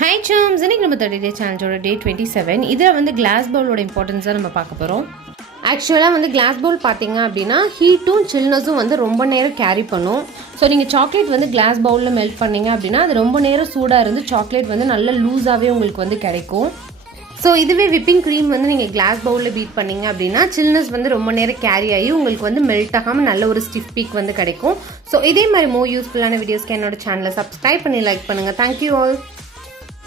High Sam's, இன்னைக்கு நம்ம 30 டே சேலஞ்சோட டே 27. இதில் வந்து கிளாஸ் பவுலோட இம்பார்ட்டன்ஸாக நம்ம பார்க்க போகிறோம். ஆக்சுவலாக வந்து கிளாஸ் பவுல் பார்த்தீங்க அப்படின்னா ஹீட்டும் சில்னஸும் வந்து ரொம்ப நேரம் கேரி பண்ணும். ஸோ நீங்கள் சாக்லேட் வந்து கிளாஸ் பவுலில் மெல்ட் பண்ணிங்க அப்படின்னா அது ரொம்ப நேரம் சூடாக இருந்து சாக்லேட் வந்து நல்ல லூஸாகவே உங்களுக்கு வந்து கிடைக்கும். ஸோ இதுவே விப்பிங் க்ரீம் வந்து நீங்கள் கிளாஸ் பவுலில் பீட் பண்ணிங்க அப்படின்னா சில்னஸ் வந்து ரொம்ப நேரம் கேரி ஆகி உங்களுக்கு வந்து மெல்ட் ஆகாமல் நல்ல ஒரு ஸ்டிஃப் பீக் வந்து கிடைக்கும். ஸோ இதே மாதிரி யூஸ்ஃபுல்லான வீடியோஸ்க்கு என்னோட சேனலை சப்ஸ்கிரைப் பண்ணி லைக் பண்ணுங்கள். Thank you all.